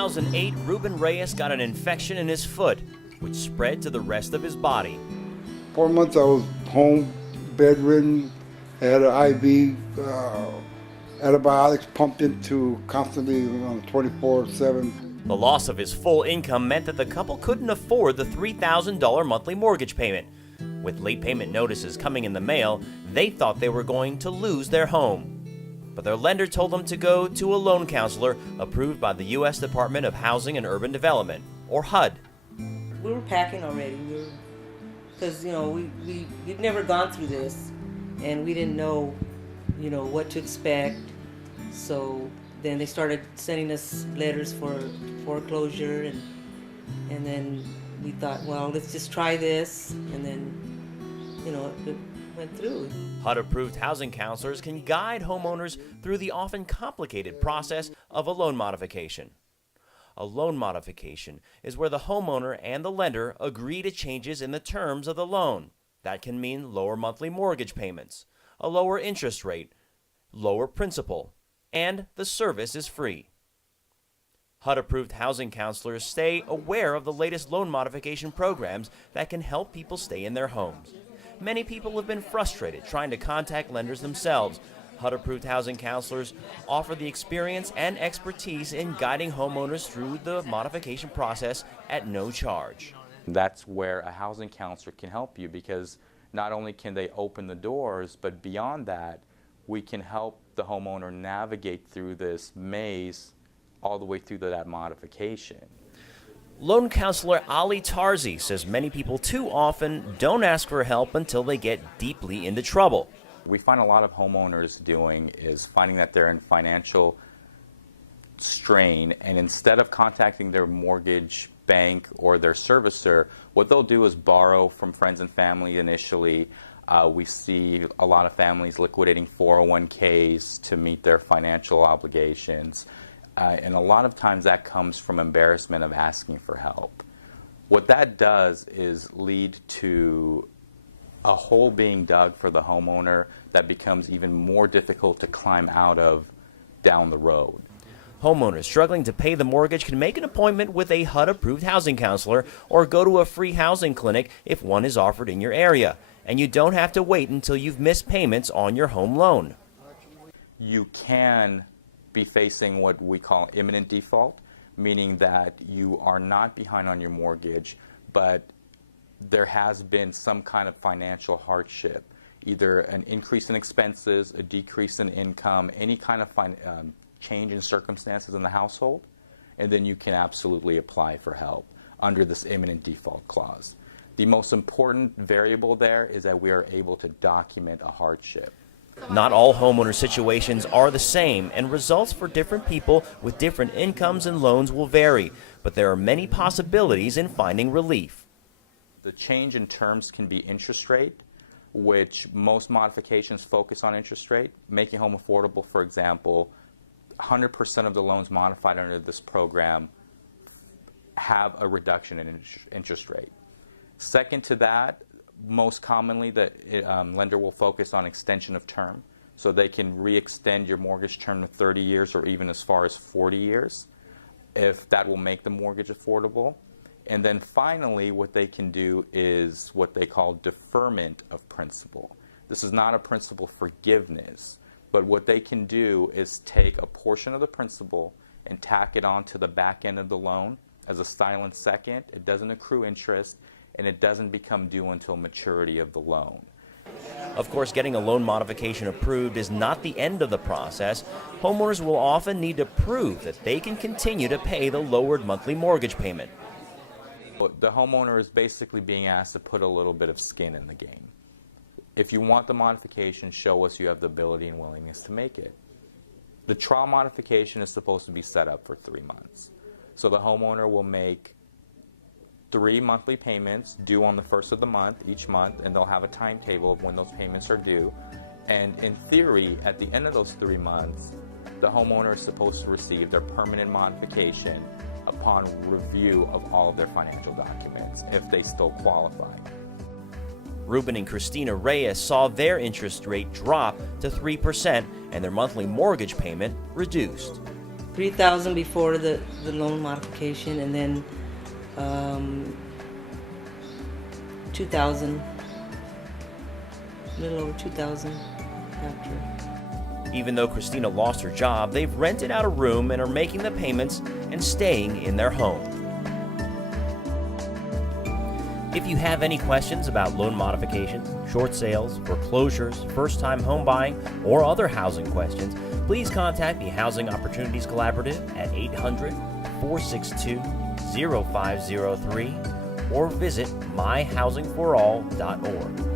2008, Ruben Reyes got an infection in his foot, which spread to the rest of his body. 4 months I was home, bedridden, had an IV, antibiotics pumped into constantly on 24/7. The loss of his full income meant that the couple couldn't afford the $3,000 monthly mortgage payment. With late payment notices coming in the mail, they thought they were going to lose their home. But their lender told them to go to a loan counselor approved by the U.S. Department of Housing and Urban Development, or HUD. We were packing already, because we'd never gone through this, and we didn't know, what to expect. So then they started sending us letters for foreclosure, and then we thought, well, let's just try this, and then, it went through. HUD-approved housing counselors can guide homeowners through the often complicated process of a loan modification. A loan modification is where the homeowner and the lender agree to changes in the terms of the loan. That can mean lower monthly mortgage payments, a lower interest rate, lower principal, and the service is free. HUD-approved housing counselors stay aware of the latest loan modification programs that can help people stay in their homes. Many people have been frustrated trying to contact lenders themselves. HUD-approved housing counselors offer the experience and expertise in guiding homeowners through the modification process at no charge. That's where a housing counselor can help you, because not only can they open the doors, but beyond that, we can help the homeowner navigate through this maze all the way through to that modification. Loan counselor Ali Tarzi says many people too often don't ask for help until they get deeply into trouble. We find a lot of homeowners doing is finding that they're in financial strain, and instead of contacting their mortgage bank or their servicer, what they'll do is borrow from friends and family initially. We see a lot of families liquidating 401ks to meet their financial obligations. And a lot of times that comes from embarrassment of asking for help. What that does is lead to a hole being dug for the homeowner that becomes even more difficult to climb out of down the road. Homeowners struggling to pay the mortgage can make an appointment with a HUD-approved housing counselor or go to a free housing clinic if one is offered in your area. And you don't have to wait until you've missed payments on your home loan. You can be facing what we call imminent default, meaning that you are not behind on your mortgage, but there has been some kind of financial hardship, either an increase in expenses, a decrease in income, any kind of change in circumstances in the household, and then you can absolutely apply for help under this imminent default clause. The most important variable there is that we are able to document a hardship. Not all homeowner situations are the same, and results for different people with different incomes and loans will vary, but there are many possibilities in finding relief. The change in terms can be interest rate, which most modifications focus on interest rate. Making home affordable, for example, 100% of the loans modified under this program have a reduction in interest rate. Second to that, most commonly the lender will focus on extension of term, so they can re-extend your mortgage term to 30 years or even as far as 40 years if that will make the mortgage affordable. And then finally, what they can do is what they call deferment of principal. This is not a principal forgiveness, but what they can do is take a portion of the principal and tack it onto the back end of the loan as a silent second. It doesn't accrue interest, and it doesn't become due until maturity of the loan. Of course, getting a loan modification approved is not the end of the process. Homeowners will often need to prove that they can continue to pay the lowered monthly mortgage payment. The homeowner is basically being asked to put a little bit of skin in the game. If you want the modification, show us you have the ability and willingness to make it. The trial modification is supposed to be set up for 3 months. So the homeowner will make 3 monthly payments due on the first of the month, each month, and they'll have a timetable of when those payments are due. And in theory, at the end of those 3 months, the homeowner is supposed to receive their permanent modification upon review of all of their financial documents, if they still qualify. Ruben and Christina Reyes saw their interest rate drop to 3% and their monthly mortgage payment reduced. $3,000 before the loan modification, and then $2,000, a little over $2,000 after. Even though Christina lost her job, they've rented out a room and are making the payments and staying in their home. If you have any questions about loan modifications, short sales, foreclosures, first-time home buying, or other housing questions, please contact the Housing Opportunities Collaborative at 800-462-0503 or visit myhousingforall.org.